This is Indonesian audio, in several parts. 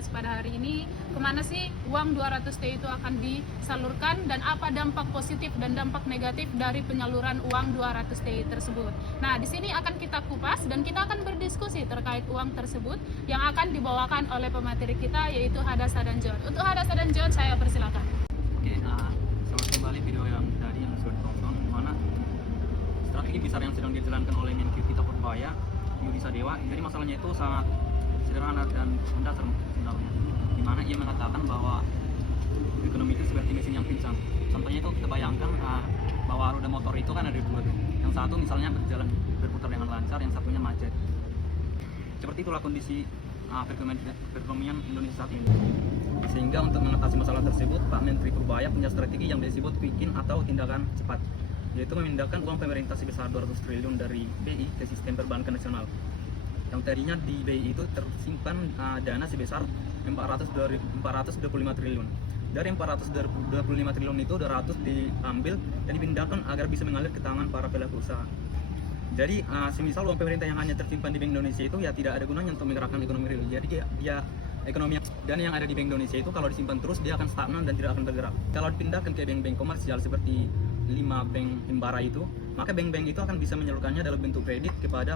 bahas pada hari ini, kemana sih uang 200T itu akan disalurkan dan apa dampak positif dan dampak negatif dari penyaluran uang 200T tersebut. Nah, di sini akan kita kupas dan kita akan berdiskusi terkait uang tersebut yang akan dibawakan oleh pemateri kita, yaitu Hadasa dan John. Untuk Hadasa dan John, saya persilakan. Oke, selamat kembali video yang tadi yang sudah ditonton, mana strategi besar yang sedang dijalankan oleh Menkyu kita Purbaya, Yudi Sadewa. Jadi masalahnya itu sangat sederhana dan mendasar sebenarnya, di mana ia mengatakan bahwa ekonomi itu seperti mesin yang pincang. Contohnya itu kita bayangkan bahwa roda motor itu kan ada dua, yang satu misalnya berputar dengan lancar, yang satunya macet. Seperti itulah kondisi perekonomian Indonesia saat ini. Sehingga untuk mengatasi masalah tersebut, Pak Menteri Purbaya punya strategi yang disebut quick in atau tindakan cepat, yaitu memindahkan uang pemerintah sebesar 200 triliun dari BI ke sistem perbankan nasional. Yang tadinya di BI itu tersimpan dana sebesar 425 triliun. Dari 425 triliun itu 200 diambil dan dipindahkan agar bisa mengalir ke tangan para pelaku usaha. Jadi semisal uang pemerintah yang hanya tersimpan di Bank Indonesia itu ya tidak ada gunanya untuk menggerakkan ekonomi real. Jadi dia ekonomi dana yang ada di Bank Indonesia itu kalau disimpan terus dia akan stagnan dan tidak akan bergerak. Kalau dipindahkan ke bank-bank komersial seperti 5 bank himbara itu, maka bank-bank itu akan bisa menyalurkannya dalam bentuk kredit kepada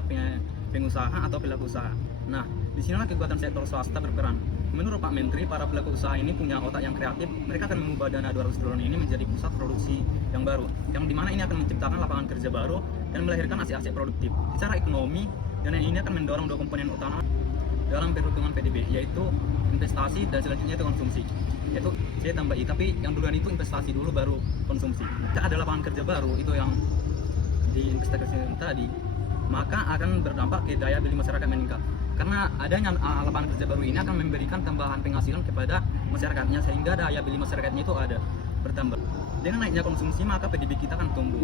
pengusaha atau pelaku usaha. Nah, disinilah kekuatan sektor swasta berperan. Menurut Pak Menteri, para pelaku usaha ini punya otak yang kreatif. Mereka akan mengubah dana 200 triliun ini menjadi pusat produksi yang baru, yang dimana ini akan menciptakan lapangan kerja baru dan melahirkan aset-aset produktif. Secara ekonomi, dana ini akan mendorong dua komponen utama dalam perhitungan PDB, yaitu investasi dan selanjutnya itu konsumsi. Yaitu saya tambah I, tapi yang duluan itu investasi dulu baru konsumsi. Jika ada lapangan kerja baru itu yang diinvestasikan tadi, maka akan berdampak ke daya beli masyarakat meningkat. Karena adanya lapangan kerja baru ini akan memberikan tambahan penghasilan kepada masyarakatnya, sehingga daya beli masyarakatnya itu ada bertambah. Dengan naiknya konsumsi maka PDB kita akan tumbuh.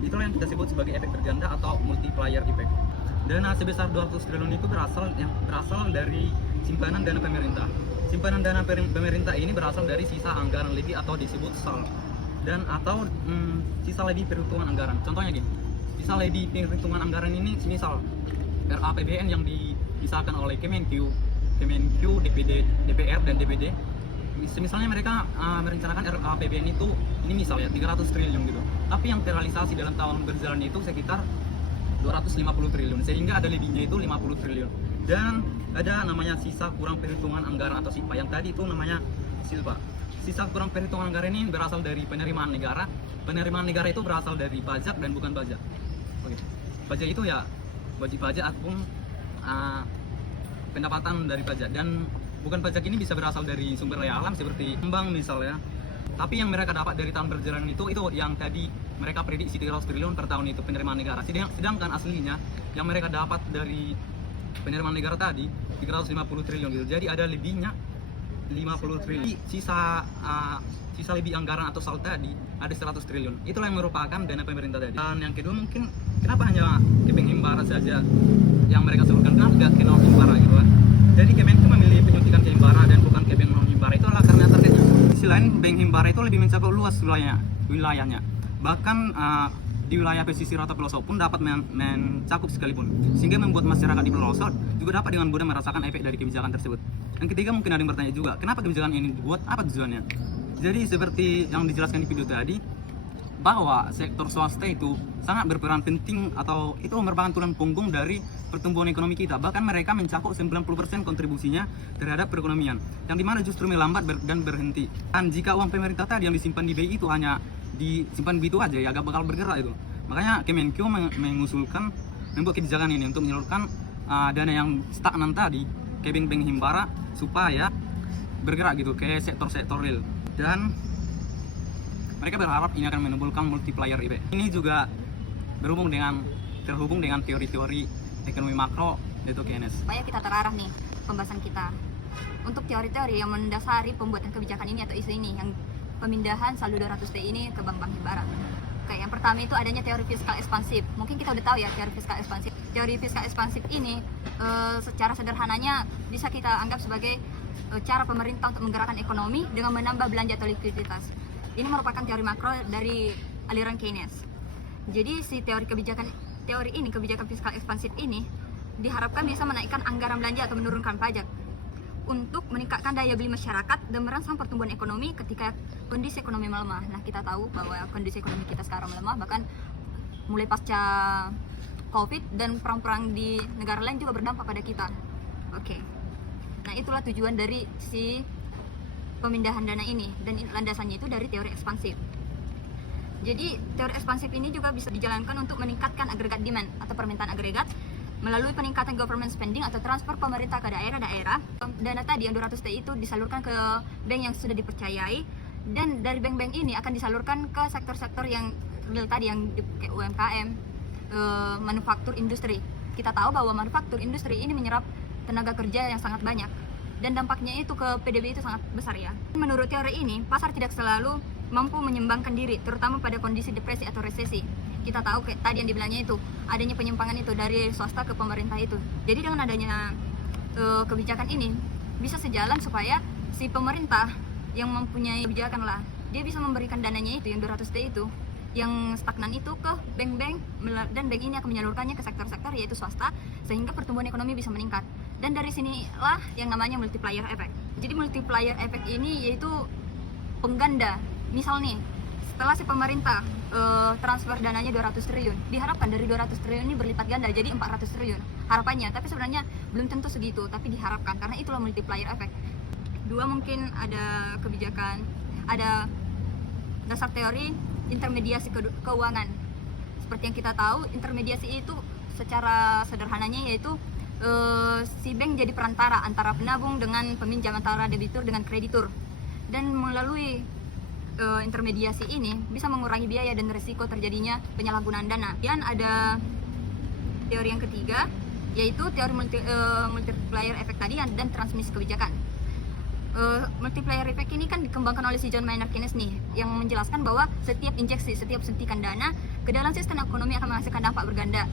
Itulah yang kita sebut sebagai efek berganda atau multiplier effect. Dana sebesar 200 triliun itu berasal dari simpanan dana pemerintah. Simpanan dana pemerintah ini berasal dari sisa anggaran lebih atau disebut SAL dan atau sisa lebih perhitungan anggaran. Contohnya gini, sisa lebih perhitungan anggaran ini semisal RAPBN yang disahkan oleh Kemenkyu, DPR dan DPD. Misalnya mereka merencanakan RAPBN itu ini misalnya 300 triliun gitu. Tapi yang terrealisasi dalam tahun berjalan itu sekitar 250 triliun, sehingga ada lebihnya itu 50 triliun. Dan ada namanya sisa kurang perhitungan anggaran atau SIPA, yang tadi itu namanya SILPA. Sisa kurang perhitungan anggaran ini berasal dari penerimaan negara. Penerimaan negara itu berasal dari pajak dan bukan pajak. Oke. Pajak itu ya wajib pajak ataupun pendapatan dari pajak, dan bukan pajak ini bisa berasal dari sumber daya alam seperti bank misalnya. Tapi yang mereka dapat dari tahun berjalan itu yang tadi mereka prediksi 300 triliun per tahun itu penerimaan negara. Sedangkan aslinya yang mereka dapat dari penerimaan negara tadi 350 triliun gitu. Jadi ada lebihnya 50 triliun. Sisa lebih anggaran atau SAL tadi ada 100 triliun. Itulah yang merupakan dana pemerintah tadi. Dan yang kedua mungkin kenapa hanya Kepeng Himbara saja yang mereka sebutkan, kenapa tidak ke non Himbara gitu kan. Jadi Kemenku memilih penyuntikan ke Himbara dan bukan ke Bank non Himbara itu adalah karena targetnya. Selain Bank Himbara itu lebih mencakup luas wilayahnya. Bahkan di wilayah pesisir atau pelosok pun dapat mencakup sekalipun, sehingga membuat masyarakat di pelosok juga dapat dengan mudah merasakan efek dari kebijakan tersebut. Yang ketiga mungkin ada yang bertanya juga, kenapa kebijakan ini dibuat, apa tujuannya? Jadi seperti yang dijelaskan di video tadi, bahwa sektor swasta itu sangat berperan penting atau itu merupakan tulang punggung dari pertumbuhan ekonomi kita. Bahkan mereka mencakup 90% kontribusinya terhadap perekonomian, yang dimana justru melambat dan berhenti. Dan jika uang pemerintah tadi yang disimpan di BI itu hanya disimpan begitu aja, ya agak bakal bergerak itu. Makanya Kemenkyu mengusulkan membuat kebijakan ini untuk menyalurkan dana yang stagnan tadi ke bank-bank himbara supaya bergerak gitu ke sektor-sektor real. Dan mereka berharap ini akan menimbulkan multiplier effect. Ini juga terhubung dengan teori-teori ekonomi makro yaitu Keynes. Supaya kita terarah nih pembahasan kita untuk teori-teori yang mendasari pembuatan kebijakan ini atau isu ini, yang pemindahan saldo 200T ini ke bank-bank himbara. Kayak yang pertama itu adanya teori fiskal ekspansif. Mungkin kita udah tahu ya teori fiskal ekspansif. Teori fiskal ekspansif ini secara sederhananya bisa kita anggap sebagai cara pemerintah untuk menggerakkan ekonomi dengan menambah belanja atau likuiditas. Ini merupakan teori makro dari aliran Keynes. Jadi si kebijakan fiskal ekspansif ini diharapkan bisa menaikkan anggaran belanja atau menurunkan pajak. untuk meningkatkan daya beli masyarakat dan merangsang pertumbuhan ekonomi ketika kondisi ekonomi melemah. Nah, kita tahu bahwa kondisi ekonomi kita sekarang melemah, bahkan mulai pasca COVID dan perang-perang di negara lain juga berdampak pada kita. Oke. Nah, itulah tujuan dari si pemindahan dana ini, dan landasannya itu dari teori ekspansif. Jadi, teori ekspansif ini juga bisa dijalankan untuk meningkatkan agregat demand atau permintaan agregat melalui peningkatan government spending atau transfer pemerintah ke daerah-daerah. Dana tadi yang 200 T itu disalurkan ke bank yang sudah dipercayai, dan dari bank-bank ini akan disalurkan ke sektor-sektor yang real tadi, yang kayak UMKM, manufaktur industri. Kita tahu bahwa manufaktur industri ini menyerap tenaga kerja yang sangat banyak, dan dampaknya itu ke PDB itu sangat besar ya. Menurut teori ini, pasar tidak selalu mampu menyeimbangkan diri, terutama pada kondisi depresi atau resesi. Kita tahu kayak tadi yang dibilangnya itu, adanya penyimpangan itu dari swasta ke pemerintah itu. Jadi dengan adanya kebijakan ini bisa sejalan supaya si pemerintah yang mempunyai kebijakan lah, dia bisa memberikan dananya itu yang 200 T itu, yang stagnan itu ke bank-bank, dan bank ini akan menyalurkannya ke sektor-sektor yaitu swasta, sehingga pertumbuhan ekonomi bisa meningkat. Dan dari sinilah yang namanya multiplier effect. Jadi multiplier effect ini yaitu pengganda. Misal nih, setelah si pemerintah transfer dananya 200 triliun, diharapkan dari 200 triliun ini berlipat ganda jadi 400 triliun harapannya, tapi sebenarnya belum tentu segitu, tapi diharapkan, karena itulah multiplier effect. Dua, mungkin ada kebijakan, ada dasar teori intermediasi keuangan. Seperti yang kita tahu, intermediasi itu secara sederhananya yaitu si bank jadi perantara antara penabung dengan peminjam, antara debitur dengan kreditur, dan melalui intermediasi ini bisa mengurangi biaya dan risiko terjadinya penyalahgunaan dana. Dan ada teori yang ketiga, yaitu teori multiplier effect tadi dan transmisi kebijakan. Multiplier effect ini kan dikembangkan oleh si John Maynard Keynes nih, yang menjelaskan bahwa setiap injeksi, setiap suntikan dana ke dalam sistem ekonomi akan menghasilkan dampak berganda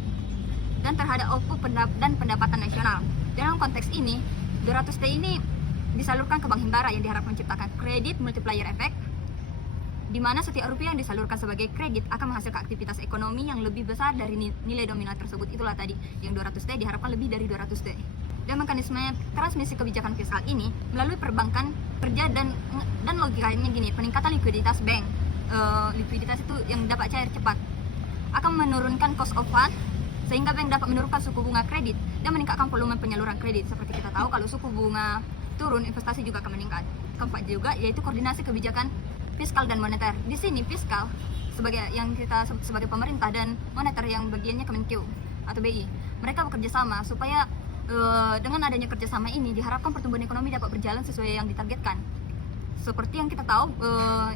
dan terhadap output dan pendapatan nasional. Dalam konteks ini, 200 T ini disalurkan ke Bank Himbara yang diharapkan menciptakan kredit multiplier effect, di mana setiap rupiah yang disalurkan sebagai kredit akan menghasilkan aktivitas ekonomi yang lebih besar dari nilai nominal tersebut. Itulah tadi, yang 200 T diharapkan lebih dari 200 T. Dan mekanisme transmisi kebijakan fiskal ini melalui perbankan kerja dan logikanya gini, peningkatan likuiditas bank. Likuiditas itu yang dapat cair cepat akan menurunkan cost of fund, sehingga bank dapat menurunkan suku bunga kredit dan meningkatkan volume penyaluran kredit. Seperti kita tahu, kalau suku bunga turun, investasi juga akan meningkat. Keempat juga yaitu koordinasi kebijakan fiskal dan moneter. Di sini fiskal sebagai yang kita sebagai pemerintah, dan moneter yang bagiannya Kemenkeu atau BI. Mereka bekerja sama supaya dengan adanya kerjasama ini diharapkan pertumbuhan ekonomi dapat berjalan sesuai yang ditargetkan. Seperti yang kita tahu,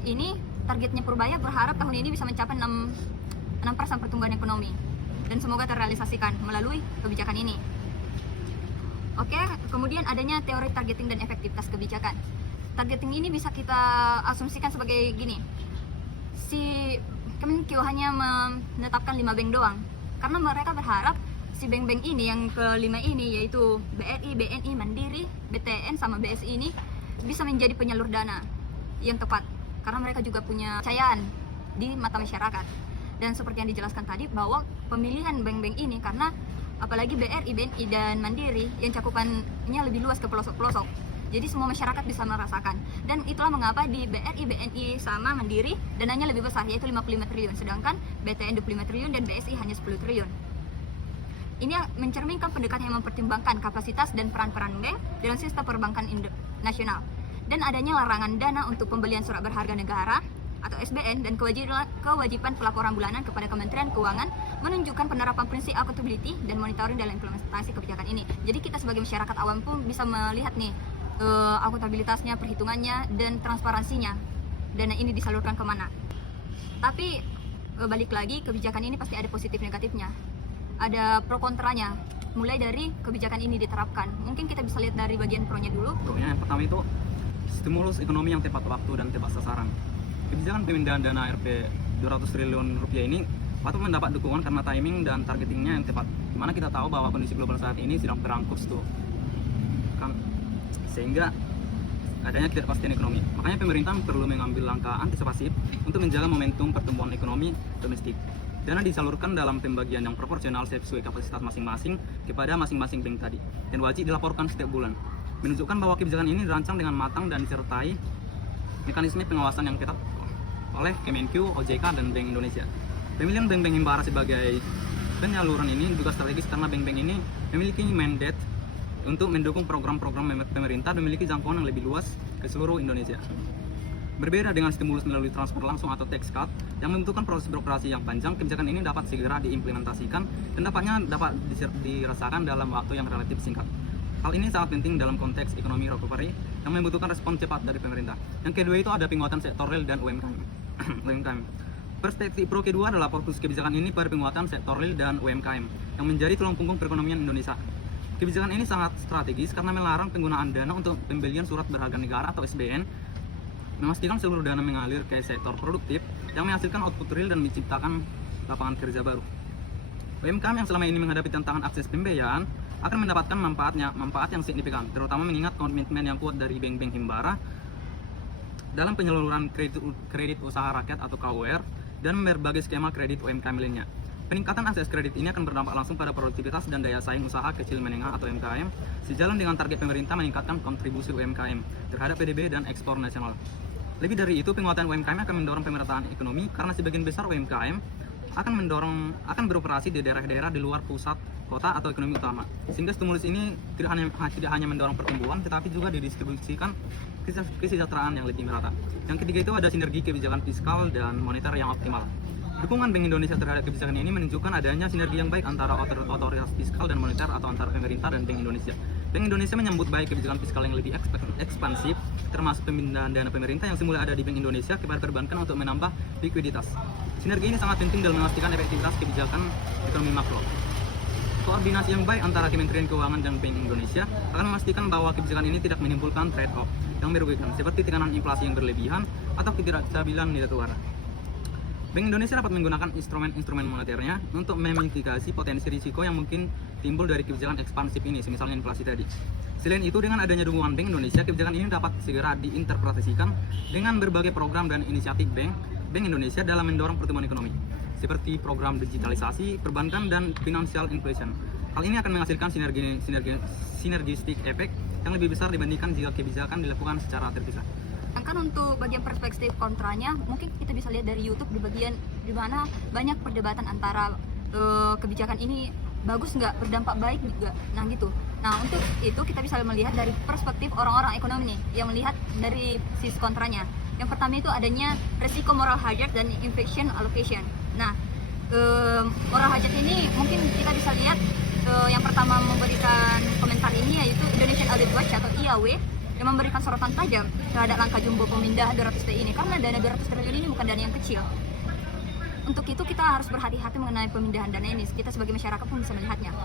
ini targetnya Purbaya berharap tahun ini bisa mencapai 6% pertumbuhan ekonomi, dan semoga terrealisasikan melalui kebijakan ini. Oke, kemudian adanya teori targeting dan efektivitas kebijakan. Targeting ini bisa kita asumsikan sebagai gini, si Kemenkeu hanya menetapkan 5 bank doang, karena mereka berharap si bank-bank ini yang kelima ini, yaitu BRI, BNI, Mandiri, BTN, sama BSI ini bisa menjadi penyalur dana yang tepat, karena mereka juga punya kepercayaan di mata masyarakat. Dan seperti yang dijelaskan tadi, bahwa pemilihan bank-bank ini karena apalagi BRI, BNI, dan Mandiri yang cakupannya lebih luas ke pelosok-pelosok, jadi semua masyarakat bisa merasakan. Dan itulah mengapa di BRI, BNI, sama Mandiri dananya lebih besar, yaitu 55 triliun, sedangkan BTN 25 triliun dan BSI hanya 10 triliun. Ini mencerminkan pendekatan yang mempertimbangkan kapasitas dan peran-peran bank dalam sistem perbankan nasional, dan adanya larangan dana untuk pembelian surat berharga negara atau SBN, dan kewajiban pelaporan bulanan kepada Kementerian Keuangan menunjukkan penerapan prinsip accountability dan monitoring dalam implementasi kebijakan ini. Jadi kita sebagai masyarakat awam pun bisa melihat nih akuntabilitasnya, perhitungannya, dan transparansinya dana ini disalurkan kemana. Tapi balik lagi, kebijakan ini pasti ada positif negatifnya, ada pro kontranya, mulai dari kebijakan ini diterapkan. Mungkin kita bisa lihat dari bagian pro-nya dulu. Yang pertama itu stimulus ekonomi yang tepat waktu dan tepat sasaran. Kebijakan pemindahan dana Rp 200 triliun rupiah ini patut mendapat dukungan karena timing dan targetingnya yang tepat. Dimana kita tahu bahwa kondisi global saat ini sedang perang kurs tuh, sehingga adanya ketidakpastian ekonomi. Makanya pemerintah perlu mengambil langkah antisipasi untuk menjaga momentum pertumbuhan ekonomi domestik. Dana disalurkan dalam pembagian yang proporsional sesuai kapasitas masing-masing kepada masing-masing bank tadi, dan wajib dilaporkan setiap bulan. menunjukkan bahwa kebijakan ini dirancang dengan matang dan disertai mekanisme pengawasan yang ketat oleh Kemenq, OJK, dan Bank Indonesia. Pemilihan bank-bank himbara sebagai penyaluran ini juga strategis karena bank-bank ini memiliki mandate untuk mendukung program-program pemerintah dan memiliki jangkauan yang lebih luas ke seluruh Indonesia. Berbeda dengan stimulus melalui transfer langsung atau tax cut yang membutuhkan proses birokrasi yang panjang, kebijakan ini dapat segera diimplementasikan dan dapat dirasakan dalam waktu yang relatif singkat. Hal ini sangat penting dalam konteks ekonomi recovery yang membutuhkan respon cepat dari pemerintah. Yang kedua itu ada penguatan sektor real dan UMKM. Perspektif pro kedua adalah fokus kebijakan ini pada penguatan sektor real dan UMKM yang menjadi tulang punggung perekonomian Indonesia. Kebijakan ini sangat strategis karena melarang penggunaan dana untuk pembelian surat berharga negara atau SBN, memastikan seluruh dana mengalir ke sektor produktif yang menghasilkan output real dan menciptakan lapangan kerja baru. UMKM yang selama ini menghadapi tantangan akses pembiayaan akan mendapatkan manfaat yang signifikan, terutama mengingat komitmen yang kuat dari bank-bank himbara dalam penyaluran kredit usaha rakyat atau KUR dan berbagai skema kredit UMKM lainnya. Peningkatan akses kredit ini akan berdampak langsung pada produktivitas dan daya saing usaha kecil menengah atau UMKM, sejalan dengan target pemerintah meningkatkan kontribusi UMKM terhadap PDB dan ekspor nasional. Lebih dari itu, penguatan UMKM akan mendorong pemerataan ekonomi karena sebagian besar UMKM akan beroperasi di daerah-daerah di luar pusat kota atau ekonomi utama. Sehingga stimulus ini tidak hanya mendorong pertumbuhan, tetapi juga didistribusikan kesejahteraan yang lebih merata. Yang ketiga itu ada sinergi kebijakan fiskal dan moneter yang optimal. Dukungan Bank Indonesia terhadap kebijakan ini menunjukkan adanya sinergi yang baik antara otoritas fiskal dan moneter atau antara pemerintah dan Bank Indonesia. Bank Indonesia menyambut baik kebijakan fiskal yang lebih ekspansif, termasuk pemindahan dana pemerintah yang semula ada di Bank Indonesia kepada perbankan untuk menambah likuiditas. Sinergi ini sangat penting dalam memastikan efektivitas kebijakan ekonomi makro. Koordinasi yang baik antara Kementerian Keuangan dan Bank Indonesia akan memastikan bahwa kebijakan ini tidak menimbulkan trade-off yang merugikan, seperti tekanan inflasi yang berlebihan atau ketidakstabilan nilai tukar. Bank Indonesia dapat menggunakan instrumen-instrumen moneternya untuk memitigasi potensi risiko yang mungkin timbul dari kebijakan ekspansif ini, misalnya inflasi tadi. Selain itu, dengan adanya dukungan Bank Indonesia, kebijakan ini dapat segera diinterpretasikan dengan berbagai program dan inisiatif Bank Indonesia dalam mendorong pertumbuhan ekonomi, seperti program digitalisasi, perbankan, dan financial inclusion. Hal ini akan menghasilkan synergistic effect yang lebih besar dibandingkan jika kebijakan dilakukan secara terpisah. Sedangkan untuk bagian perspektif kontranya, mungkin kita bisa lihat dari YouTube di bagian di mana banyak perdebatan antara kebijakan ini bagus nggak, berdampak baik juga, nah gitu. Nah untuk itu kita bisa melihat dari perspektif orang-orang ekonomi nih, yang melihat dari sisi kontranya. Yang pertama itu adanya resiko moral hazard dan inflation allocation. Nah moral hazard ini mungkin kita bisa lihat yang pertama memberikan komentar ini yaitu Indonesian Audit Watch atau IAW yang memberikan sorotan tajam terhadap langkah jumbo pemindahan 200 T ini karena dana 200 triliun ini bukan dana yang kecil. Untuk itu kita harus berhati-hati mengenai pemindahan dana ini, kita sebagai masyarakat pun bisa melihatnya.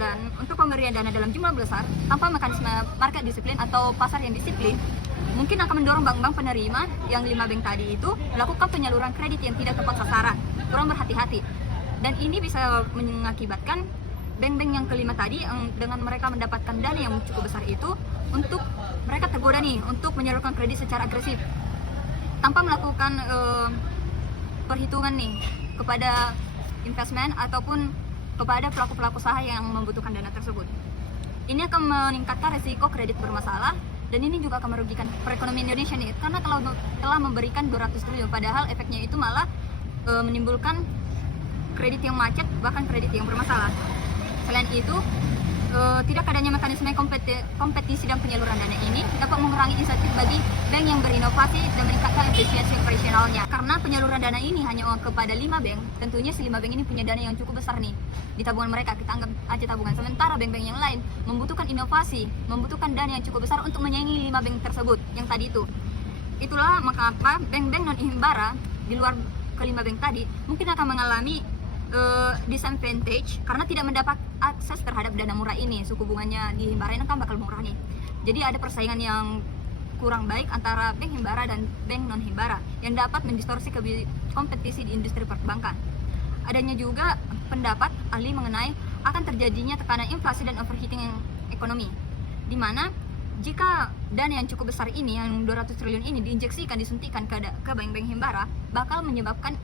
Dan untuk pemberian dana dalam jumlah besar tanpa mekanisme market disiplin atau pasar yang disiplin, mungkin akan mendorong bank-bank penerima yang 5 bank tadi itu melakukan penyaluran kredit yang tidak tepat sasaran, kurang berhati-hati. Dan ini bisa mengakibatkan bank-bank yang kelima tadi yang dengan mereka mendapatkan dana yang cukup besar itu untuk mereka tergoda nih untuk menyalurkan kredit secara agresif tanpa melakukan perhitungan nih kepada investment ataupun kepada pelaku-pelaku usaha yang membutuhkan dana tersebut. Ini akan meningkatkan resiko kredit bermasalah dan ini juga akan merugikan perekonomian Indonesia nih karena telah memberikan 200 triliun padahal efeknya itu malah menimbulkan kredit yang macet bahkan kredit yang bermasalah. Selain itu, tidak adanya mekanisme kompetisi dan penyaluran dana ini dapat mengurangi insentif bagi bank yang berinovasi dan meningkatkan efisiensi operasionalnya. Karena penyaluran dana ini hanya kepada 5 bank, tentunya si 5 bank ini punya dana yang cukup besar nih di tabungan mereka, kita anggap aja tabungan. Sementara bank-bank yang lain membutuhkan inovasi, membutuhkan dana yang cukup besar untuk menyaingi 5 bank tersebut yang tadi itu. Itulah mengapa bank-bank non-himbara di luar kelima bank tadi mungkin akan mengalami disadvantage karena tidak mendapat akses terhadap dana murah ini. Suku bunganya di himbara ini kan bakal murah nih. Jadi ada persaingan yang kurang baik antara bank himbara dan bank non himbara yang dapat mendistorsi kompetisi di industri perbankan. Adanya juga pendapat ahli mengenai akan terjadinya tekanan inflasi dan overheating ekonomi, di mana jika dana yang cukup besar ini yang 200 triliun ini diinjeksikan, disuntikan ke bank-bank himbara, bakal menyebabkan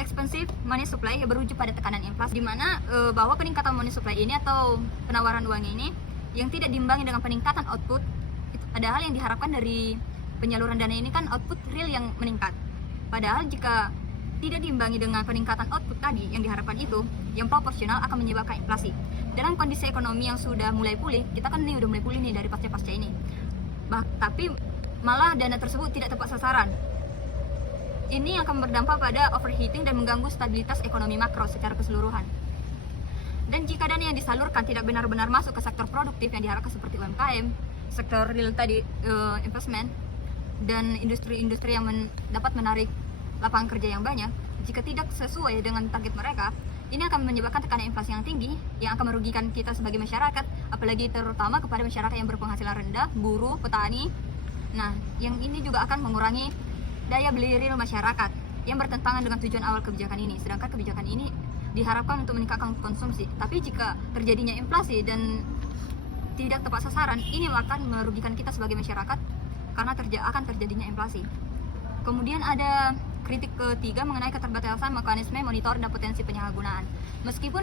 expensive money supply yang berujung pada tekanan inflasi, di mana bahwa peningkatan money supply ini atau penawaran uang ini yang tidak diimbangi dengan peningkatan output. Padahal yang diharapkan dari penyaluran dana ini kan output real yang meningkat. Padahal jika tidak diimbangi dengan peningkatan output tadi yang diharapkan itu, yang proporsional akan menyebabkan inflasi. Dalam kondisi ekonomi yang sudah mulai pulih, kita kan ini udah mulai pulih nih dari pasca ini. Tapi malah dana tersebut tidak tepat sasaran. Ini akan berdampak pada overheating dan mengganggu stabilitas ekonomi makro secara keseluruhan. Dan jika dana yang disalurkan tidak benar-benar masuk ke sektor produktif yang diharapkan seperti UMKM, sektor real tadi, investment, dan industri-industri yang dapat menarik lapangan kerja yang banyak, jika tidak sesuai dengan target mereka, ini akan menyebabkan tekanan inflasi yang tinggi yang akan merugikan kita sebagai masyarakat, apalagi terutama kepada masyarakat yang berpenghasilan rendah, buruh, petani. Nah, yang ini juga akan mengurangi daya beli real masyarakat yang bertentangan dengan tujuan awal kebijakan ini. Sedangkan kebijakan ini diharapkan untuk meningkatkan konsumsi. Tapi jika terjadinya inflasi dan tidak tepat sasaran, ini akan merugikan kita sebagai masyarakat karena akan terjadinya inflasi. Kemudian ada kritik ketiga mengenai keterbatasan mekanisme monitor dan potensi penyalahgunaan. Meskipun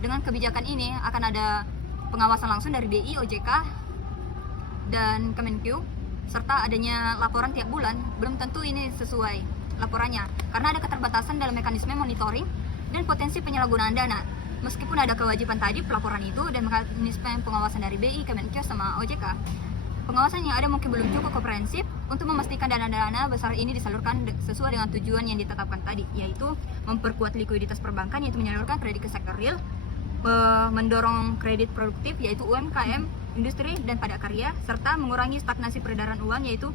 dengan kebijakan ini akan ada pengawasan langsung dari BI, OJK, dan Kemenq, serta adanya laporan tiap bulan, belum tentu ini sesuai laporannya karena ada keterbatasan dalam mekanisme monitoring dan potensi penyalahgunaan dana. Meskipun ada kewajiban tadi pelaporan itu dan mekanisme pengawasan dari BI, Kemenq, sama OJK, pengawasan yang ada mungkin belum cukup komprehensif untuk memastikan dana-dana besar ini disalurkan sesuai dengan tujuan yang ditetapkan tadi, yaitu memperkuat likuiditas perbankan, yaitu menyalurkan kredit ke sektor real, mendorong kredit produktif, yaitu UMKM, industri, dan padat karya, serta mengurangi stagnasi peredaran uang, yaitu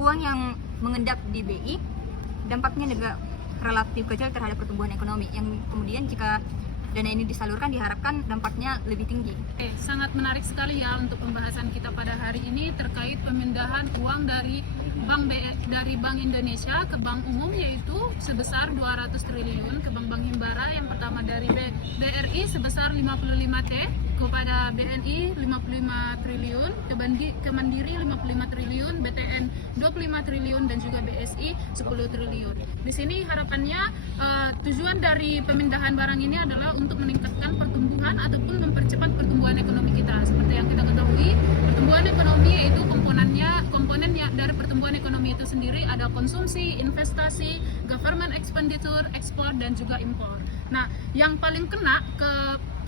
uang yang mengendap di BI. Dampaknya juga relatif kecil terhadap pertumbuhan ekonomi, yang kemudian jika dana ini disalurkan diharapkan dampaknya lebih tinggi. Sangat menarik sekali ya untuk pembahasan kita pada hari ini terkait pemindahan uang dari Bank Indonesia ke Bank Umum, yaitu sebesar 200 triliun ke Bank Himbara. Yang pertama dari BRI sebesar 55T, kepada BNI 55 triliun, ke Mandiri 55 triliun, BTN 25 triliun, dan juga BSI 10 triliun. Di sini harapannya tujuan dari pemindahan barang ini adalah untuk meningkatkan pertumbuhan ataupun mempercepat pertumbuhan ekonomi kita. Seperti yang kita ketahui, pertumbuhan ekonomi yaitu komponennya dari pertumbuhan ekonomi itu sendiri ada konsumsi, investasi, government expenditure, ekspor, dan juga impor. Nah, yang paling kena ke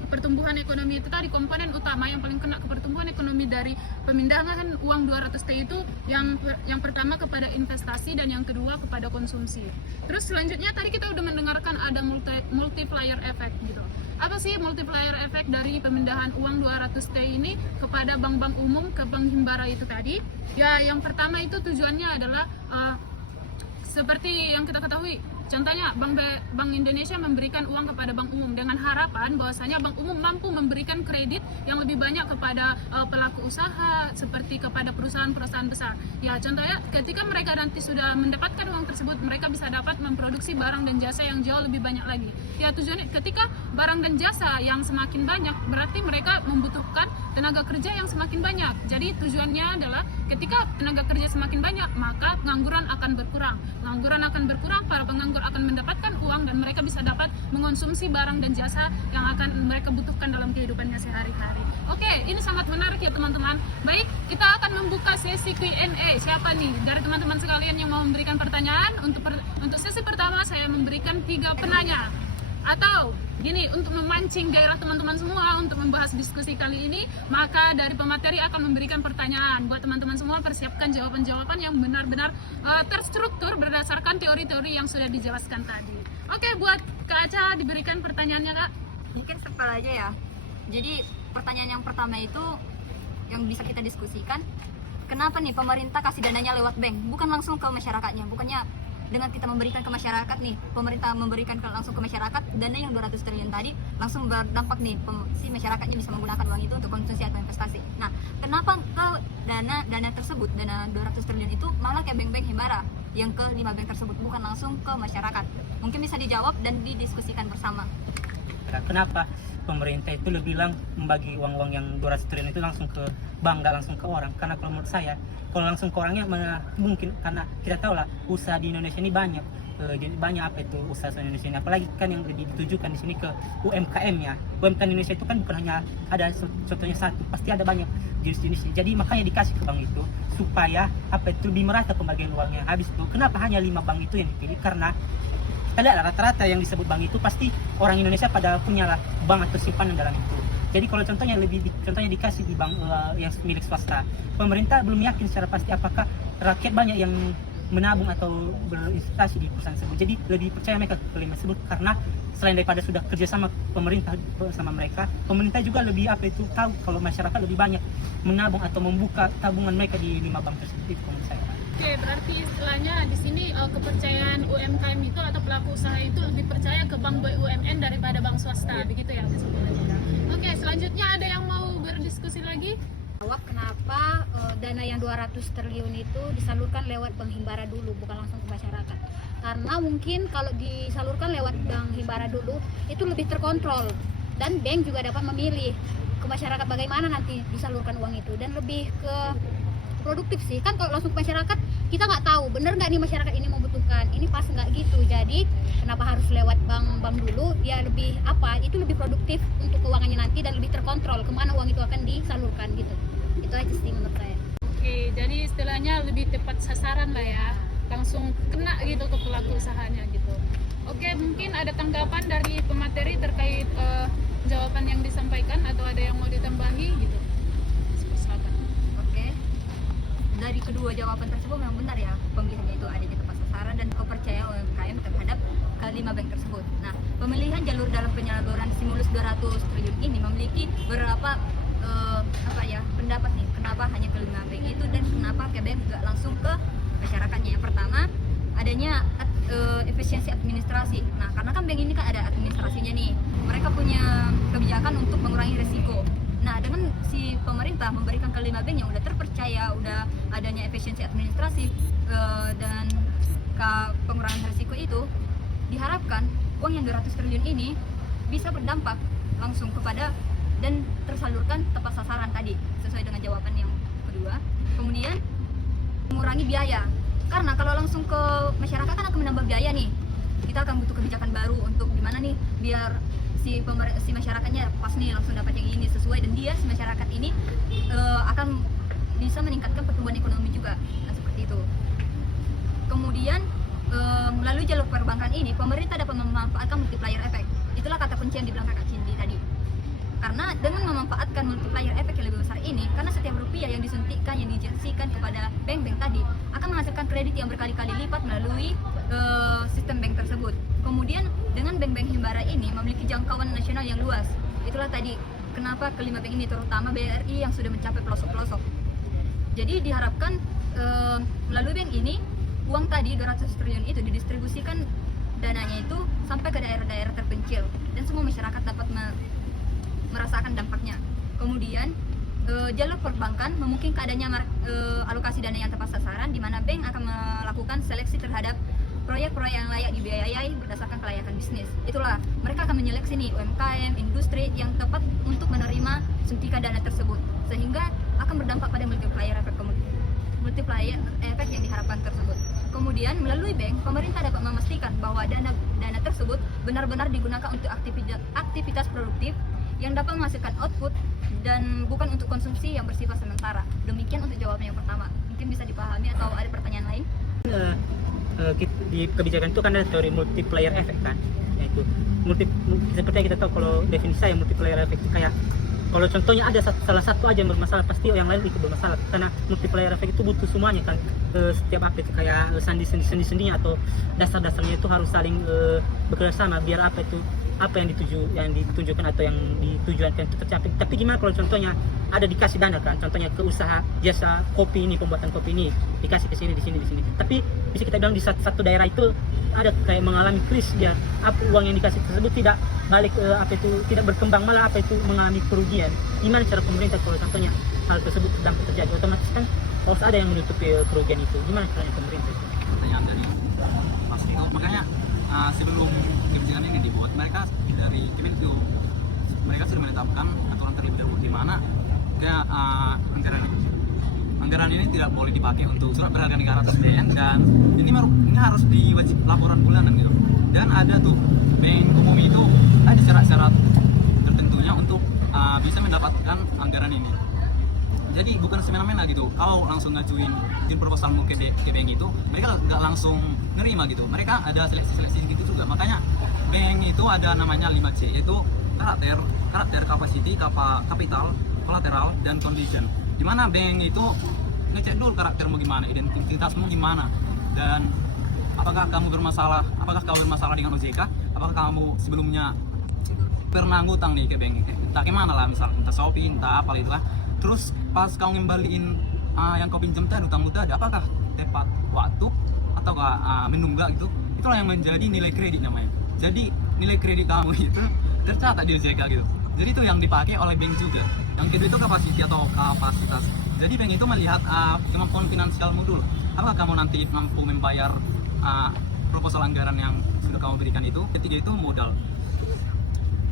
pertumbuhan ekonomi itu tadi, komponen utama yang paling kena ke pertumbuhan ekonomi dari pemindahan uang 200T itu yang pertama kepada investasi dan yang kedua kepada konsumsi. Terus selanjutnya tadi kita udah mendengarkan ada multiplier effect gitu. Apa sih multiplier effect dari pemindahan uang 200T ini kepada bank-bank umum ke Bank Himbara itu tadi? Ya, yang pertama itu tujuannya adalah seperti yang kita ketahui, contohnya Bank Indonesia memberikan uang kepada Bank Umum dengan harapan bahwasanya Bank Umum mampu memberikan kredit yang lebih banyak kepada pelaku usaha seperti kepada perusahaan-perusahaan besar. Ya, contohnya ketika mereka nanti sudah mendapatkan uang tersebut, mereka bisa dapat memproduksi barang dan jasa yang jauh lebih banyak lagi. Ya, tujuannya ketika barang dan jasa yang semakin banyak, berarti mereka membutuhkan tenaga kerja yang semakin banyak. Jadi tujuannya adalah ketika tenaga kerja semakin banyak, maka pengangguran akan berkurang. Pengangguran akan berkurang, para penganggur akan mendapatkan uang dan mereka bisa dapat mengonsumsi barang dan jasa yang akan mereka butuhkan dalam kehidupannya sehari-hari. Oke, ini sangat menarik ya teman-teman. Baik, kita akan membuka sesi Q&A. Siapa nih dari teman-teman sekalian yang mau memberikan pertanyaan? Untuk sesi pertama saya memberikan 3 penanya. Atau gini, untuk memancing gairah teman-teman semua untuk membahas diskusi kali ini, maka dari pemateri akan memberikan pertanyaan buat teman-teman semua. Persiapkan jawaban-jawaban yang benar-benar terstruktur berdasarkan teori-teori yang sudah dijelaskan tadi. Oke, buat Kak Aca diberikan pertanyaannya, Kak. Mungkin simpel aja ya. Jadi pertanyaan yang pertama itu yang bisa kita diskusikan, kenapa nih pemerintah kasih dananya lewat bank, bukan langsung ke masyarakatnya? Bukannya dengan kita memberikan ke masyarakat nih, pemerintah memberikan langsung ke masyarakat, dana yang 200 triliun tadi langsung berdampak nih, si masyarakatnya bisa menggunakan uang itu untuk konsumsi atau investasi. Nah, kenapa ke dana tersebut, dana 200 triliun itu malah ke bank-bank Himbara yang ke 5 bank tersebut, bukan langsung ke masyarakat? Mungkin bisa dijawab dan didiskusikan bersama. Kenapa pemerintah itu lebih bilang membagi uang-uang yang 200 triliun itu langsung ke bank, nggak langsung ke orang? Karena kalau menurut saya, kalau langsung ke orangnya mana mungkin, karena kita tahu lah usaha di Indonesia ini banyak, jadi banyak apa itu usaha Indonesia ini, apalagi kan yang lebih ditujukan di sini ke UMKM ya. UMKM Indonesia itu kan bukan hanya ada contohnya satu, pasti ada banyak jenis-jenisnya. Jadi makanya dikasih ke bank itu supaya apa itu lebih merata pembagian uangnya. Habis itu kenapa hanya 5 bank itu yang dipilih? Karena kita lihat rata-rata yang disebut bank itu pasti orang Indonesia pada punya lah bank atau simpanan dalam itu. Jadi kalau contohnya dikasih di bank yang milik swasta, pemerintah belum yakin secara pasti apakah rakyat banyak yang menabung atau berinvestasi di perusahaan tersebut. Jadi lebih percaya mereka ke kelima tersebut karena selain daripada sudah kerjasama pemerintah sama mereka, pemerintah juga lebih apa itu tahu kalau masyarakat lebih banyak menabung atau membuka tabungan mereka di 5 bank tersebut. Itu menurut saya. Oke, berarti istilahnya di sini kepercayaan UMKM itu atau pelaku usaha itu lebih percaya ke bank BUMN daripada bank swasta, begitu ya kesimpulannya. Oke, selanjutnya ada yang mau berdiskusi lagi? Jawab kenapa dana yang 200 triliun itu disalurkan lewat bank himbara dulu, bukan langsung ke masyarakat. Karena mungkin kalau disalurkan lewat bank himbara dulu itu lebih terkontrol dan bank juga dapat memilih ke masyarakat bagaimana nanti disalurkan uang itu, dan lebih ke produktif sih. Kan kalau langsung ke masyarakat kita nggak tahu bener nggak nih masyarakat ini membutuhkan, ini pas nggak gitu. Jadi kenapa harus lewat bank dulu, ya lebih apa, itu lebih produktif untuk keuangannya nanti dan lebih terkontrol kemana uang itu akan disalurkan gitu. Itu aja sih menurut saya. Oke, jadi istilahnya lebih tepat sasaran lah ya, langsung kena gitu ke pelaku usahanya gitu. Oke, mungkin ada tanggapan dari pemateri terkait jawaban yang disampaikan atau ada yang mau ditambahi gitu? Silakan. Oke. Dari kedua jawaban tersebut memang benar ya, pemilihannya itu adanya tepat sasaran dan kepercayaan UMKM terhadap kelima bank tersebut. Nah, pemilihan jalur dalam penyaluran stimulus 200 triliun ini memiliki beberapa pendapat nih, kenapa hanya kelima bank itu dan kenapa ke bank juga langsung ke masyarakatnya. Yang pertama, adanya efisiensi administrasi. Nah, karena kan bank ini kan ada administrasinya nih, mereka punya kebijakan untuk mengurangi risiko. Nah, dengan si pemerintah memberikan kelima bank yang udah terpercaya, udah adanya efisiensi administrasi dan pengurangan risiko itu, diharapkan uang yang 200 triliun ini bisa berdampak langsung kepada dan tersalurkan tepat sasaran tadi, sesuai dengan jawaban yang kedua. Kemudian mengurangi biaya, karena kalau langsung ke masyarakat kan akan menambah biaya nih. Kita akan butuh kebijakan baru untuk gimana nih biar si masyarakatnya pas nih langsung dapat yang ini sesuai, dan dia si masyarakat ini akan bisa meningkatkan pertumbuhan ekonomi juga. Nah, seperti itu. Kemudian melalui jalur perbankan ini pemerintah dapat memanfaatkan multiplier effect. Itulah kata kunci yang dibilang Kakak Cindy tadi. Karena dengan memanfaatkan multiplier effect yang lebih besar ini, karena setiap rupiah yang disuntikkan, yang diinjeksikan kepada bank-bank tadi akan menghasilkan kredit yang berkali-kali lipat melalui sistem bank tersebut. Kemudian dengan bank-bank himbara ini memiliki jangkauan nasional yang luas. Itulah tadi kenapa kelima bank ini, terutama BRI yang sudah mencapai pelosok-pelosok. Jadi diharapkan melalui bank ini uang tadi 200 triliun itu didistribusikan dananya itu sampai ke daerah-daerah terpencil dan semua masyarakat dapat merasakan dampaknya. Kemudian jalur perbankan memungkinkan adanya alokasi dana yang tepat sasaran, di mana bank akan melakukan seleksi terhadap proyek-proyek yang layak dibiayai berdasarkan kelayakan bisnis. Itulah mereka akan menyeleksi nih UMKM, industri yang tepat untuk menerima suntikan dana tersebut, sehingga akan berdampak pada multiplier effect yang diharapkan tersebut. Kemudian melalui bank, pemerintah dapat memastikan bahwa dana tersebut benar-benar digunakan untuk aktivitas produktif yang dapat menghasilkan output dan bukan untuk konsumsi yang bersifat sementara. Demikian untuk jawaban yang pertama. Mungkin bisa dipahami atau ada pertanyaan lain? Di kebijakan itu kan ada teori multiplier effect kan, yaitu seperti yang kita tahu kalau definisi saya multiplier effect kayak kalau contohnya ada salah satu aja yang bermasalah, pasti yang lain itu bermasalah, karena multiplier effect itu butuh semuanya kan. Setiap apa itu kayak sendi-sendinya atau dasar-dasarnya itu harus saling bekerjasama biar apa yang ditunjukkan atau yang ditujukan itu tercapai. Tapi gimana kalau contohnya ada dikasih dana kan, contohnya ke usaha jasa kopi ini, pembuatan kopi ini dikasih ke sini di sini. Tapi bisa kita bilang di satu daerah itu ada kayak mengalami krisis, dia uang yang dikasih tersebut tidak balik tidak berkembang, malah mengalami kerugian. Gimana cara pemerintah kalau contohnya hal tersebut dampak terjadi, otomatis kan harus ada yang menutupi kerugian itu. Gimana caranya pemerintah itu? Pertanyaan dari Mas Tino, makanya sebelum kebijakan ini dibuat, mereka dari Kemenku mereka sudah menetapkan aturan terlebih dahulu di mana anggaran anggaran ini tidak boleh dipakai untuk surat berharga negara atau SBN, dan ini harus diwajib laporan bulanan gitu. Dan ada tuh bank umum itu ada syarat-syarat tertentunya untuk bisa mendapatkan anggaran ini. Jadi bukan semena-mena gitu. Kalau langsung ngajuin proposalmu ke bank itu, mereka nggak langsung nerima gitu. Mereka ada seleksi-seleksi gitu juga. Makanya bank itu ada namanya 5C, yaitu karakter, capacity, capital, collateral, dan condition. Dimana bank itu ngecek dulu karaktermu gimana, identitasmu gimana, dan apakah kamu bermasalah dengan OJK, apakah kamu sebelumnya pernah ngutang nih ke bank, entah gimana lah, misal entah Shopee, entah apa itu lah. Terus pas kamu ngembaliin yang kau pinjam tadi, utang tadi, apakah tepat waktu ataukah menunggak gitu. Itulah yang menjadi nilai kredit namanya. Jadi nilai kredit kamu itu tercatat di OJK gitu. Jadi itu yang dipakai oleh bank juga. Yang kedua itu kapasitas. Jadi bank itu melihat kemampuan finansialmu dulu. Apakah kamu nanti mampu membayar proposal anggaran yang sudah kamu berikan itu. Ketiga itu modal.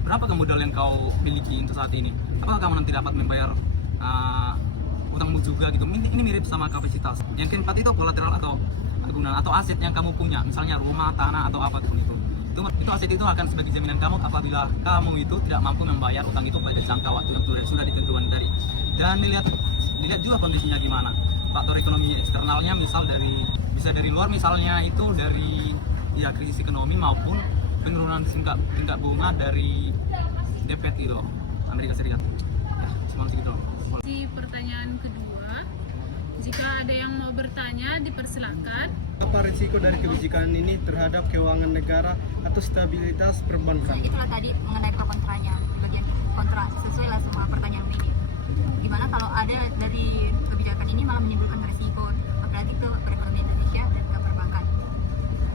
Berapa modal yang kau miliki untuk saat ini? Apakah kamu nanti dapat membayar utangmu juga gitu. Ini mirip sama kapasitas. Yang keempat itu kolateral atau agunan atau aset yang kamu punya, misalnya rumah, tanah atau apapun itu aset itu akan sebagai jaminan kamu apabila kamu itu tidak mampu membayar utang itu pada jangka waktu yang sudah ditentukan tadi. Dan dilihat juga kondisinya gimana, faktor ekonomi eksternalnya, bisa dari luar, misalnya itu dari krisis ekonomi maupun penurunan tingkat bunga dari The Fed itu Amerika Serikat. Cuma segitu. Di pertanyaan kedua, jika ada yang mau bertanya dipersilakan. Apa risiko dari kebijakan ini terhadap keuangan negara atau stabilitas perbankan? Nah, itulah tadi mengenai pro kontranya, bagian kontra sesuai lah semua pertanyaan ini. Gimana kalau ada dari kebijakan ini malah menimbulkan risiko, apalagi ke perekonomian Indonesia dan ke perbankan.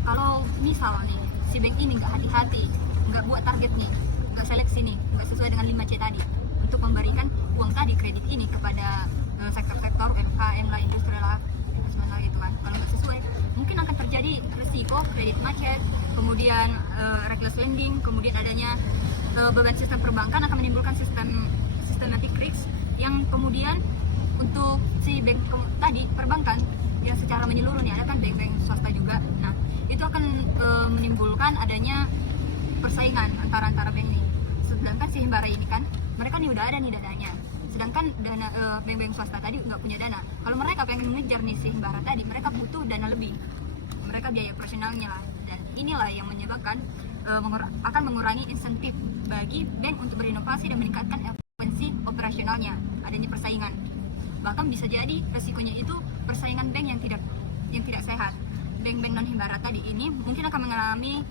Kalau misal nih si bank ini nggak hati-hati, nggak buat target nih, nggak seleksi nih, nggak sesuai dengan 5C tadi untuk memberikan uang tadi kredit ini kepada sektor-sektor UMKM lah, industri lah, investment lah gitu kan. Kalau nggak sesuai, mungkin akan terjadi risiko kredit macet, kemudian reckless lending, kemudian adanya beban sistem perbankan akan menimbulkan systematic risk yang kemudian untuk si bank tadi perbankan yang secara menyeluruh nih, ada kan bank-bank swasta juga. Nah, itu akan menimbulkan adanya persaingan antara bank nih. Sedangkan si Himbara ini kan mereka nih udah ada nih dananya. Sedangkan dana bank-bank swasta tadi nggak punya dana. Kalau mereka pengen mengejar nih si Himbara tadi, mereka butuh dana lebih. Mereka biaya personalnya lah. Dan inilah yang menyebabkan akan mengurangi insentif bagi bank untuk berinovasi dan meningkatkan efisiensi operasionalnya. Adanya persaingan. Bahkan bisa jadi resikonya itu persaingan bank yang tidak sehat. Bank-bank non Himbara tadi ini mungkin akan mengalami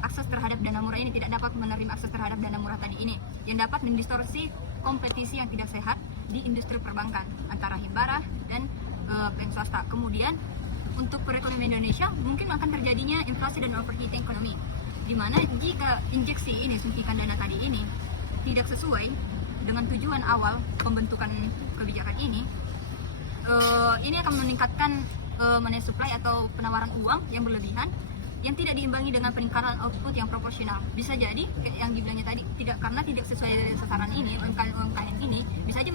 akses terhadap dana murah ini, tidak dapat menerima akses terhadap dana murah tadi ini, yang dapat mendistorsi kompetisi yang tidak sehat di industri perbankan antara Himbara dan bank swasta. Kemudian untuk perekonomian Indonesia mungkin akan terjadinya inflasi dan overheating ekonomi, di mana jika injeksi ini, suntikan dana tadi ini tidak sesuai dengan tujuan awal pembentukan kebijakan ini akan meningkatkan money supply atau penawaran uang yang berlebihan yang tidak diimbangi dengan peningkatan output yang proporsional. Bisa jadi kayak yang dibilangnya tadi, karena tidak sesuai sasaran ini, UMKM ini bisa aja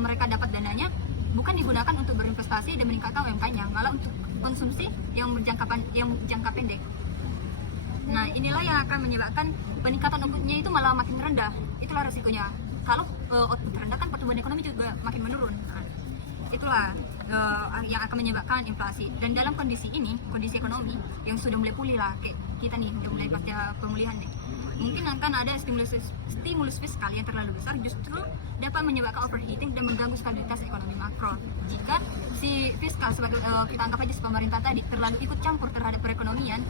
mereka dapat dananya bukan digunakan untuk berinvestasi dan meningkatkan UMKM-nya, malah untuk konsumsi yang jangka pendek. Nah, inilah yang akan menyebabkan peningkatan outputnya itu malah makin rendah. Itulah resikonya. Kalau output rendah kan pertumbuhan ekonomi juga makin menurun. Nah, itulah yang akan menyebabkan inflasi. Dan dalam kondisi ini, kondisi ekonomi yang sudah mulai pulih lah, kayak kita nih udah mulai pasca pemulihan nih, mungkin akan ada stimulus fiskal yang terlalu besar, justru dapat menyebabkan overheating dan mengganggu stabilitas ekonomi makro. Jika si fiskal sebagai kita anggap aja si pemerintah tadi terlalu ikut campur terhadap perekonomian,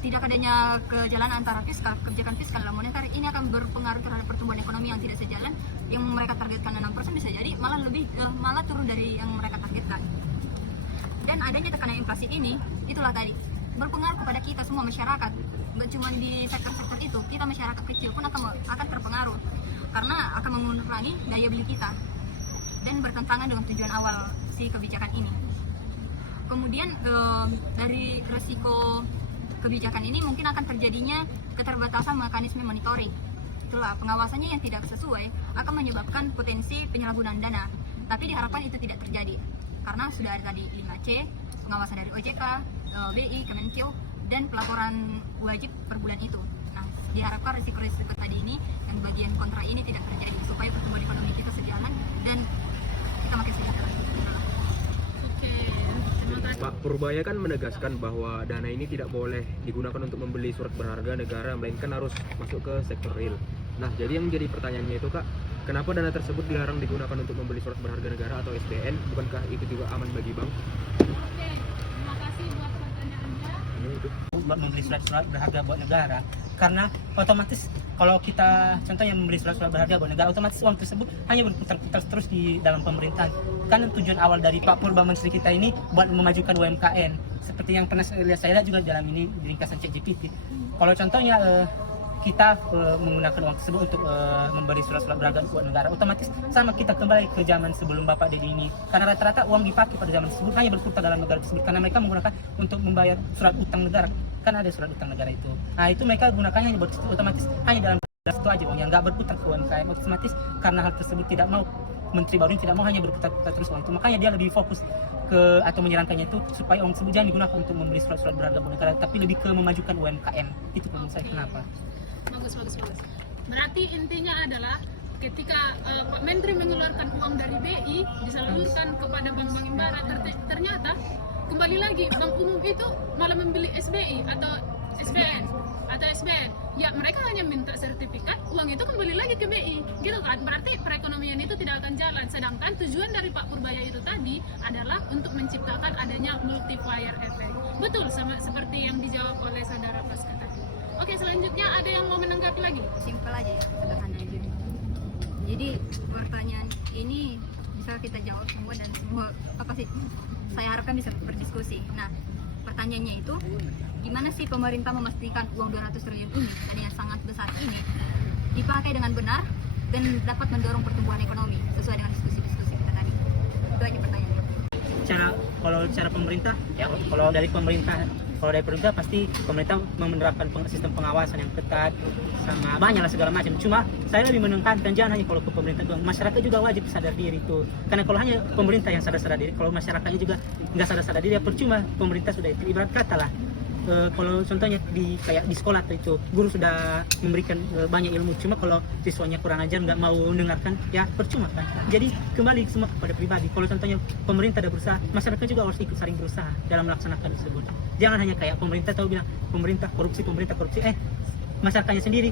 tidak adanya kejalanan antara kebijakan fiskal dan moneter, ini akan berpengaruh terhadap pertumbuhan ekonomi yang tidak sejalan. Yang mereka targetkan 6% bisa jadi malah turun dari yang mereka targetkan. Dan adanya tekanan inflasi ini, itulah tadi berpengaruh kepada kita semua masyarakat. Nggak cuma di sektor-sektor itu, kita masyarakat kecil pun akan terpengaruh karena akan mengurangi daya beli kita dan bertentangan dengan tujuan awal si kebijakan ini. Kemudian dari resiko kebijakan ini mungkin akan terjadinya keterbatasan mekanisme monitoring. Itulah pengawasannya yang tidak sesuai akan menyebabkan potensi penyalahgunaan dana. Tapi diharapkan itu tidak terjadi karena sudah ada tadi 5C, pengawasan dari OJK, BI, Kemenkeu, dan pelaporan wajib per bulan itu. Nah, diharapkan risiko-risiko tadi ini yang bagian kontra ini tidak terjadi supaya pertumbuhan ekonomi kita sejalan dan kita makin sejahtera. Oke, terima kasih. Pak Purbaya kan menegaskan bahwa dana ini tidak boleh digunakan untuk membeli surat berharga negara, melainkan harus masuk ke sektor real. Nah, jadi yang menjadi pertanyaannya itu Kak, kenapa dana tersebut dilarang digunakan untuk membeli surat berharga negara atau SBN? Bukankah itu juga aman bagi bank? Oke, terima kasih buat pertanyaannya. Buat membeli surat-surat berharga buat negara, karena otomatis kalau kita contohnya membeli surat-surat berharga buat negara, otomatis uang tersebut hanya berputar-putar terus di dalam pemerintahan. Kan tujuan awal dari Pak Purba Menteri kita ini buat memajukan UMKM, seperti yang pernah lihat saya lihat juga dalam ini di ringkasan ChatGPT. Kalau contohnya kita menggunakan uang tersebut untuk memberi surat-surat berharga buat negara, otomatis sama kita kembali ke zaman sebelum Bapak Dedi ini, karena rata-rata uang dipakai pada zaman tersebut hanya berputar dalam negara tersebut karena mereka menggunakan untuk membayar surat utang negara, kan ada surat utang negara itu. Nah itu mereka gunakannya hanya otomatis hanya dalam itu aja uang yang nggak berputar ke UMKM, otomatis karena hal tersebut tidak mau, menteri baru ini tidak mau hanya berputar-putar terus uang itu, makanya dia lebih fokus ke atau menyarankannya itu supaya uang tersebut jangan digunakan untuk membeli surat-surat berharga buat negara, tapi lebih ke memajukan UMKM. Itu menurut saya kenapa. Bagus. Berarti intinya adalah ketika Pak Menteri mengeluarkan uang dari BI disalurkan kepada bank-bank himbara, ternyata kembali lagi bank umum itu malah membeli SBI atau SBN. Ya mereka hanya minta sertifikat, uang itu kembali lagi ke BI, gitu kan? Berarti perekonomian itu tidak akan jalan. Sedangkan tujuan dari Pak Purbaya itu tadi adalah untuk menciptakan adanya multiplier effect. Betul, sama seperti yang dijawab oleh saudara Pasca tadi. Oke, selanjutnya ada yang mau menanggapi lagi? Simpel aja, sederhana aja. Jadi pertanyaan ini bisa kita jawab semua dan semua saya harapkan bisa berdiskusi. Nah, pertanyaannya itu gimana sih pemerintah memastikan uang 200 triliun ini yang sangat besar ini dipakai dengan benar dan dapat mendorong pertumbuhan ekonomi sesuai dengan diskusi-diskusi kita tadi. Itu aja pertanyaannya. Kalau cara pemerintah, ya kalau dari pemerintah pasti pemerintah menerapkan sistem pengawasan yang ketat sama banyak lah segala macam. Cuma saya lebih menekankan jangan hanya kalau ke pemerintah doang, masyarakat juga wajib sadar diri itu. Karena kalau hanya pemerintah yang sadar diri, kalau masyarakatnya juga nggak sadar diri, ya percuma pemerintah sudah itu. Ibarat kata lah, kalau contohnya kayak di sekolah itu guru sudah memberikan banyak ilmu, cuma kalau siswanya kurang ajar nggak mau mendengarkan, ya percuma kan. Jadi kembali semua kepada pribadi. Kalau contohnya pemerintah ada berusaha, masyarakat juga harus ikut saling berusaha dalam melaksanakan tersebut. Jangan hanya kayak pemerintah tahu bilang pemerintah korupsi, masyarakatnya sendiri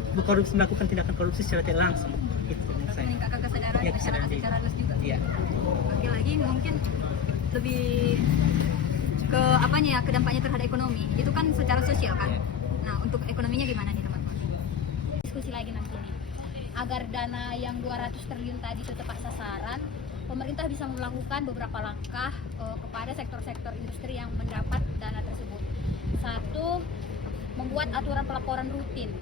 melakukan tindakan korupsi secara tidak langsung. Itu menurut saya. Meningkatkan kesadaran Ya, masyarakat secara luas juga. Iya. Lagi mungkin lebih ke ke dampaknya terhadap ekonomi. Itu kan secara sosial kan. Nah, untuk ekonominya gimana nih teman-teman? Diskusi lagi nanti nih. Agar dana yang 200 triliun tadi itu tepat sasaran, pemerintah bisa melakukan beberapa langkah kepada sektor-sektor industri yang mendapat dana tersebut. Satu, membuat aturan pelaporan rutin,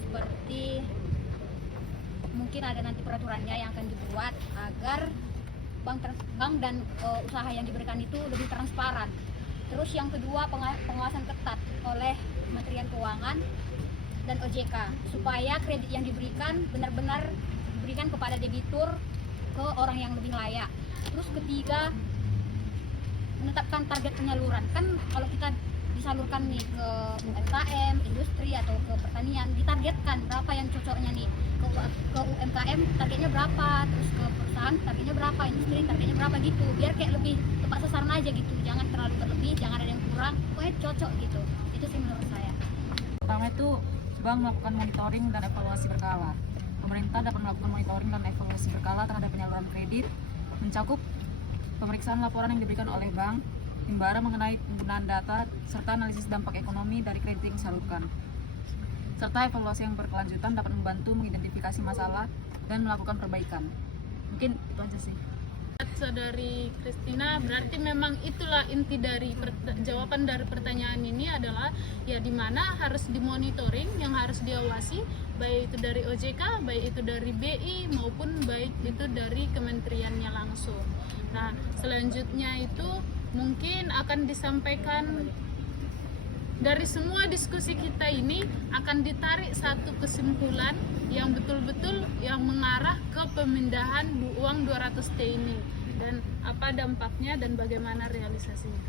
seperti mungkin ada nanti peraturannya yang akan dibuat agar bank dan usaha yang diberikan itu lebih transparan. Terus yang kedua, pengawasan ketat oleh Kementerian Keuangan dan OJK supaya kredit yang diberikan benar-benar diberikan kepada debitur, ke orang yang lebih layak. Terus ketiga, menetapkan target penyaluran. Kan kalau kita disalurkan nih ke UMKM, industri atau ke pertanian, ditargetkan berapa yang cocoknya nih ke UMKM targetnya berapa, terus ke perusahaan targetnya berapa, industri targetnya berapa gitu, biar kayak lebih tepat sasaran aja gitu, jangan terlalu berlebih, jangan ada yang kurang, pokoknya cocok gitu. Itu sih menurut saya. Pertama itu bank melakukan monitoring dan evaluasi berkala. Pemerintah dapat melakukan monitoring dan evaluasi berkala terhadap penyaluran kredit, mencakup pemeriksaan laporan yang diberikan oleh bank himbara mengenai penggunaan data serta analisis dampak ekonomi dari kredit yang disalurkan. Serta evaluasi yang berkelanjutan dapat membantu mengidentifikasi masalah dan melakukan perbaikan. Mungkin itu aja sih. Dari Christina, berarti memang itulah inti dari jawaban dari pertanyaan ini adalah ya di mana harus dimonitoring, yang harus diawasi, baik itu dari OJK, baik itu dari BI maupun baik itu dari kementeriannya langsung. Nah, selanjutnya itu mungkin akan disampaikan dari semua diskusi kita ini akan ditarik satu kesimpulan yang betul-betul yang mengarah ke pemindahan uang 200T ini. dan apa dampaknya dan bagaimana realisasinya.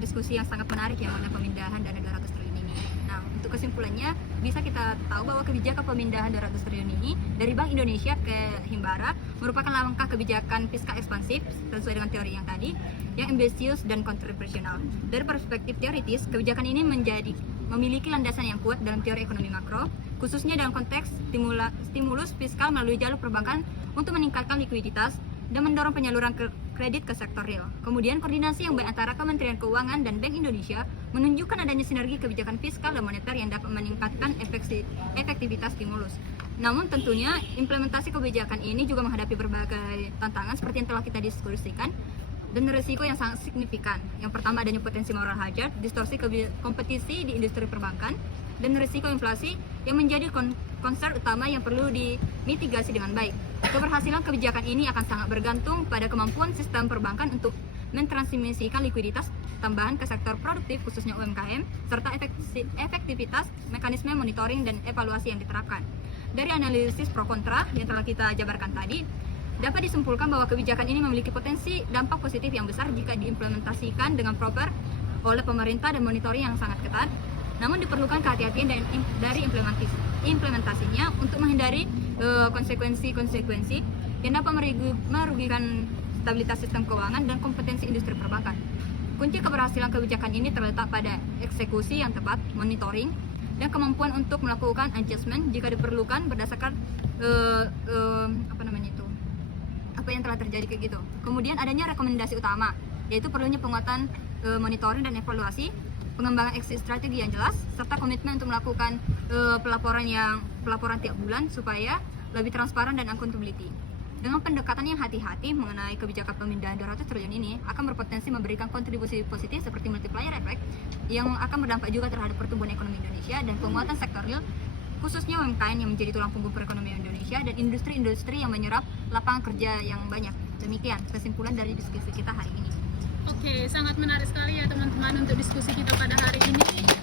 Diskusi yang sangat menarik ya mengenai pemindahan dana 200 triliun ini. Nah, untuk kesimpulannya bisa kita tahu bahwa kebijakan pemindahan 200 triliun ini dari Bank Indonesia ke Himbara merupakan langkah kebijakan fiskal ekspansif sesuai dengan teori yang tadi, yang ambisius dan kontroversial. Dari perspektif teoritis, kebijakan ini memiliki landasan yang kuat dalam teori ekonomi makro, khususnya dalam konteks stimulus fiskal melalui jalur perbankan untuk meningkatkan likuiditas dan mendorong penyaluran kredit ke sektor real. Kemudian koordinasi yang baik antara Kementerian Keuangan dan Bank Indonesia menunjukkan adanya sinergi kebijakan fiskal dan moneter yang dapat meningkatkan efektivitas stimulus. Namun tentunya implementasi kebijakan ini juga menghadapi berbagai tantangan seperti yang telah kita diskusikan dan risiko yang sangat signifikan. Yang pertama adanya potensi moral hazard, distorsi kompetisi di industri perbankan, dan risiko inflasi yang menjadi concern utama yang perlu dimitigasi dengan baik. Keberhasilan kebijakan ini akan sangat bergantung pada kemampuan sistem perbankan untuk mentransmisikan likuiditas tambahan ke sektor produktif khususnya UMKM, serta efektivitas mekanisme monitoring dan evaluasi yang diterapkan. Dari analisis pro kontra yang telah kita jabarkan tadi, dapat disimpulkan bahwa kebijakan ini memiliki potensi dampak positif yang besar jika diimplementasikan dengan proper oleh pemerintah dan monitoring yang sangat ketat. Namun diperlukan kehati-hatian dari implementasinya untuk menghindari konsekuensi-konsekuensi yang dapat merugikan stabilitas sistem keuangan dan kompetensi industri perbankan. Kunci keberhasilan kebijakan ini terletak pada eksekusi yang tepat, monitoring, dan kemampuan untuk melakukan adjustment jika diperlukan berdasarkan apa yang telah terjadi kayak gitu. Kemudian adanya rekomendasi utama, yaitu perlunya penguatan monitoring dan evaluasi, pengembangan exit strategi yang jelas, serta komitmen untuk melakukan pelaporan tiap bulan supaya lebih transparan dan accountability. Dengan pendekatan yang hati-hati mengenai kebijakan pemindahan 200 triliun ini akan berpotensi memberikan kontribusi positif seperti multiplier effect yang akan berdampak juga terhadap pertumbuhan ekonomi Indonesia dan penguatan sektor real, khususnya UMKM yang menjadi tulang punggung perekonomian Indonesia dan industri-industri yang menyerap lapangan kerja yang banyak. Demikian kesimpulan dari diskusi kita hari ini. Oke, sangat menarik sekali ya teman-teman untuk diskusi kita pada hari ini.